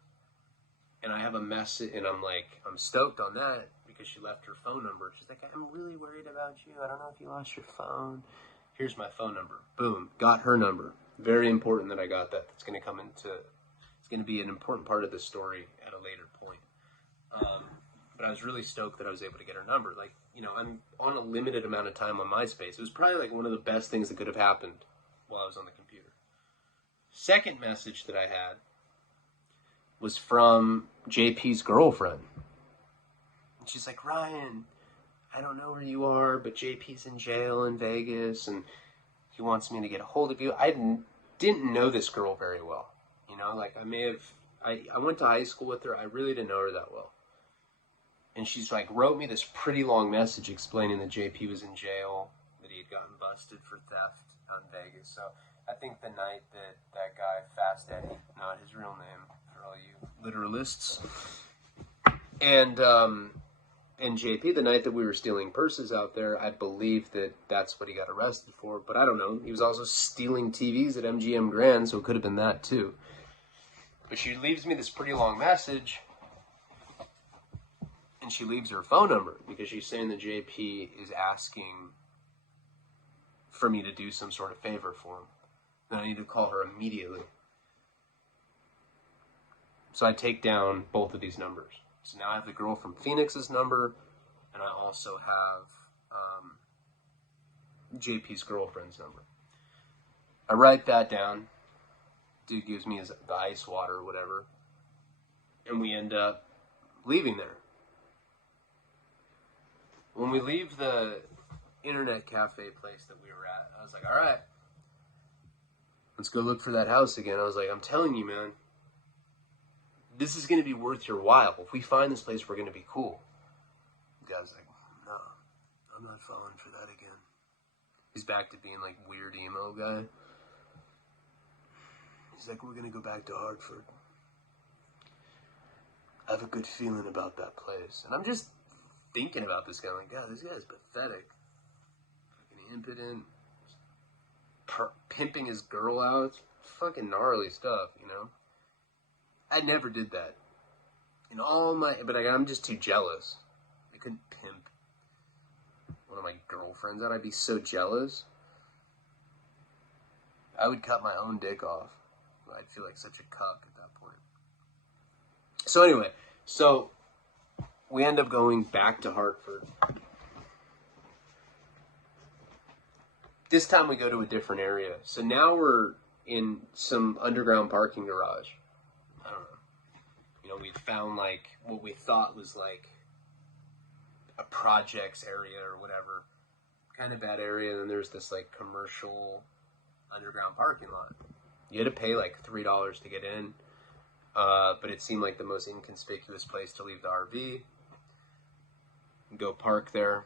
And I have a message, and I'm like, I'm stoked on that because she left her phone number. She's like, I'm really worried about you. I don't know if you lost your phone. Here's my phone number. Boom, got her number. Very important that I got that. That's going to come into, it's going to be an important part of the story at a later point. But I was really stoked that I was able to get her number. Like, you know, I'm on a limited amount of time on MySpace. It was probably like one of the best things that could have happened while I was on the computer. Second message that I had was from JP's girlfriend. And she's like, Ryan, I don't know where you are, but JP's in jail in Vegas, and he wants me to get a hold of you. I didn't know this girl very well. You know, like I went to high school with her. I really didn't know her that well. And she's like, wrote me this pretty long message explaining that JP was in jail, that he had gotten busted for theft out in Vegas. So I think the night that that guy, Fast Eddie, not his real name for all you literalists, and JP, the night that we were stealing purses out there, I believe that that's what he got arrested for, but I don't know. He was also stealing TVs at MGM Grand, so it could have been that too. But she leaves me this pretty long message, and she leaves her phone number because she's saying that JP is asking for me to do some sort of favor for him. And I need to call her immediately. So I take down both of these numbers. So now I have the girl from Phoenix's number, and I also have JP's girlfriend's number. I write that down. Dude gives me the ice water or whatever. And we end up leaving there. When we leave the internet cafe place that we were at, I was like, all right, let's go look for that house again. I was like, I'm telling you, man, this is going to be worth your while. If we find this place, we're going to be cool. The guy's like, no, I'm not falling for that again. He's back to being like weird emo guy. He's like, we're going to go back to Hartford. I have a good feeling about that place. And I'm just thinking about this guy, like, God, this guy's pathetic. Fucking impotent. Pimping his girl out. Fucking gnarly stuff, you know? I never did that. In all my... But I'm just too jealous. I couldn't pimp one of my girlfriends out. I'd be so jealous. I would cut my own dick off. I'd feel like such a cuck at that point. So anyway, we end up going back to Hartford. This time we go to a different area. So now we're in some underground parking garage. I don't know. You know, we'd found like what we thought was like a projects area or whatever. Kind of bad area. And then there's this like commercial underground parking lot. You had to pay like $3 to get in. But it seemed like the most inconspicuous place to leave the RV. Go park there.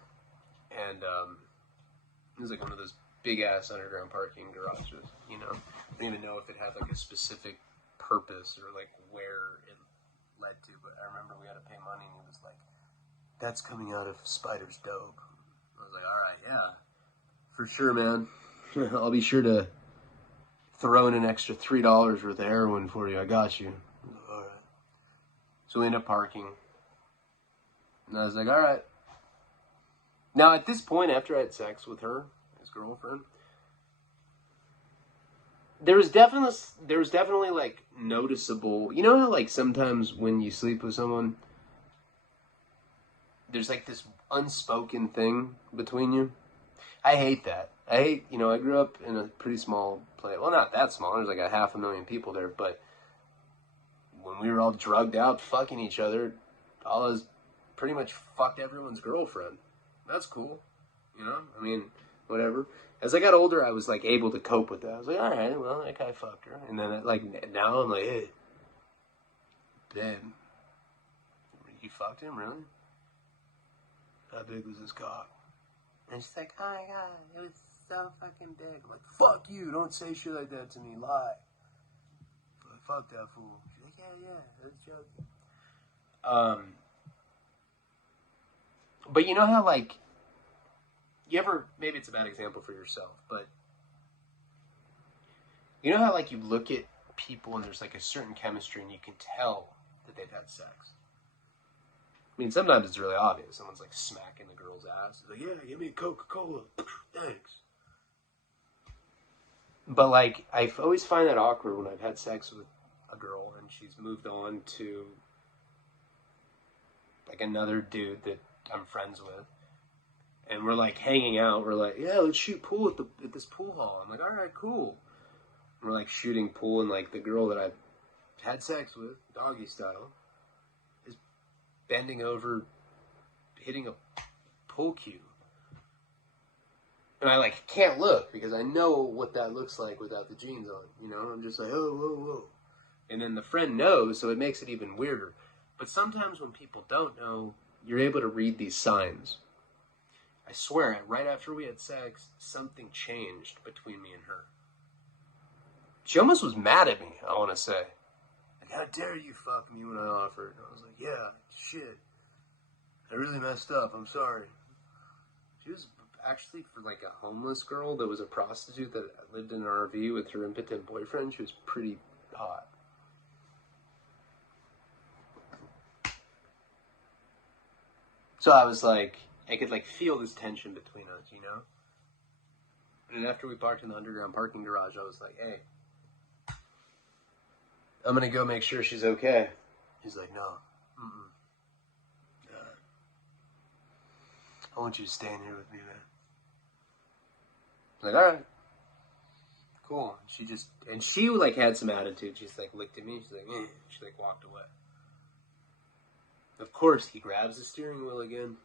And it was like one of those big-ass underground parking garages, you know. I don't even know if it had like a specific purpose or like where it led to, but I remember we had to pay money, and he was like, "That's coming out of Spider's dope." I was like, "All right, yeah, for sure, man. I'll be sure to throw in an extra $3 worth of heroin for you. I got you." All right. So we ended up parking, and I was like, "All right." Now at this point, after I had sex with her, his girlfriend, there was definitely like noticeable. You know how like sometimes when you sleep with someone, there's like this unspoken thing between you. I hate that. I grew up in a pretty small place. Well, not that small. There's like 500,000 people there. But when we were all drugged out, fucking each other, I was pretty much fucked everyone's girlfriend. That's cool. You know? I mean, whatever. As I got older, I was like able to cope with that. I was like, all right, well, that guy fucked her. And then like now I'm like, hey, babe, you fucked him, really? How big was his cock? And she's like, oh my god, it was so fucking big. I'm like, fuck you, don't say shit like that to me, lie. I'm like, fuck that fool. She's like, yeah, I was joking. But you know how, like, maybe it's a bad example for yourself, but you know how, like, you look at people and there's, like, a certain chemistry and you can tell that they've had sex? I mean, sometimes it's really obvious. Someone's, like, smacking the girl's ass. It's like, yeah, give me a Coca-Cola. Thanks. But, like, I always find that awkward when I've had sex with a girl and she's moved on to, like, another dude that I'm friends with. And we're, like, hanging out. We're like, yeah, let's shoot pool at this pool hall. I'm like, all right, cool. And we're, like, shooting pool, and, like, the girl that I've had sex with, doggy style, is bending over, hitting a pool cue. And I, like, can't look because I know what that looks like without the jeans on, you know? I'm just like, oh, whoa, whoa. And then the friend knows, so it makes it even weirder. But sometimes when people don't know, you're able to read these signs. I swear, right after we had sex, something changed between me and her. She almost was mad at me, I want to say. Like, how dare you fuck me when I offered? And I was like, yeah, shit. I really messed up, I'm sorry. She was actually, for like a homeless girl that was a prostitute that lived in an RV with her impotent boyfriend, she was pretty hot. So I was like, I could like feel this tension between us, you know? And after we parked in the underground parking garage, I was like, hey, I'm gonna go make sure she's okay. He's like, no. I want you to stay in here with me, man. I'm like, all right. Cool. She like had some attitude. She's like looked at me, she's like, eh. She like walked away. Of course, he grabs the steering wheel again.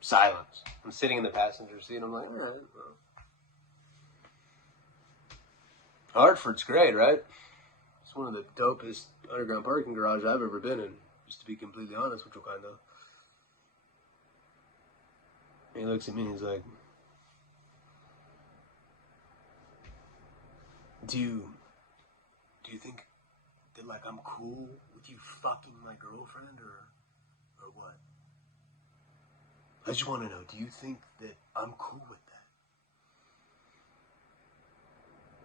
Silence. I'm sitting in the passenger seat. I'm like, all right. Well. Hartford's great, right? It's one of the dopest underground parking garages I've ever been in. Just to be completely honest, which will kind of. He looks at me and he's like, Do you think that like I'm cool with you fucking my girlfriend or what? I just want to know, do you think that I'm cool with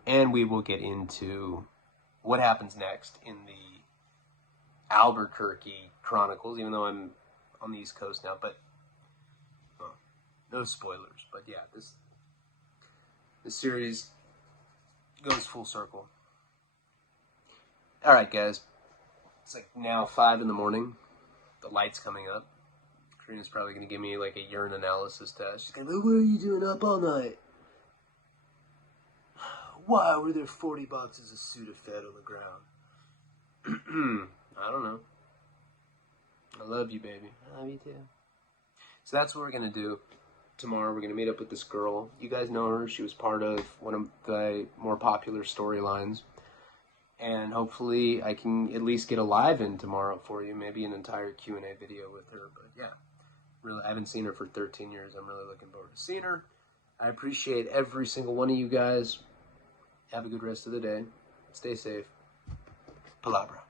that? And we will get into what happens next in the Albuquerque Chronicles, even though I'm on the East Coast now, but no spoilers. But yeah, this series goes full circle. Alright guys, it's like now 5 in the morning, the light's coming up. Karina's probably going to give me like a urine analysis test. She's going to be like, what are you doing up all night? Why were there 40 boxes of Sudafed on the ground? I don't know. I love you, baby. I love you too. So that's what we're going to do. Tomorrow we're going to meet up with this girl. You guys know her. She was part of one of the more popular storylines. And hopefully I can at least get a live in tomorrow for you. Maybe an entire Q&A video with her. But yeah, really, I haven't seen her for 13 years. I'm really looking forward to seeing her. I appreciate every single one of you guys. Have a good rest of the day. Stay safe. Palabra.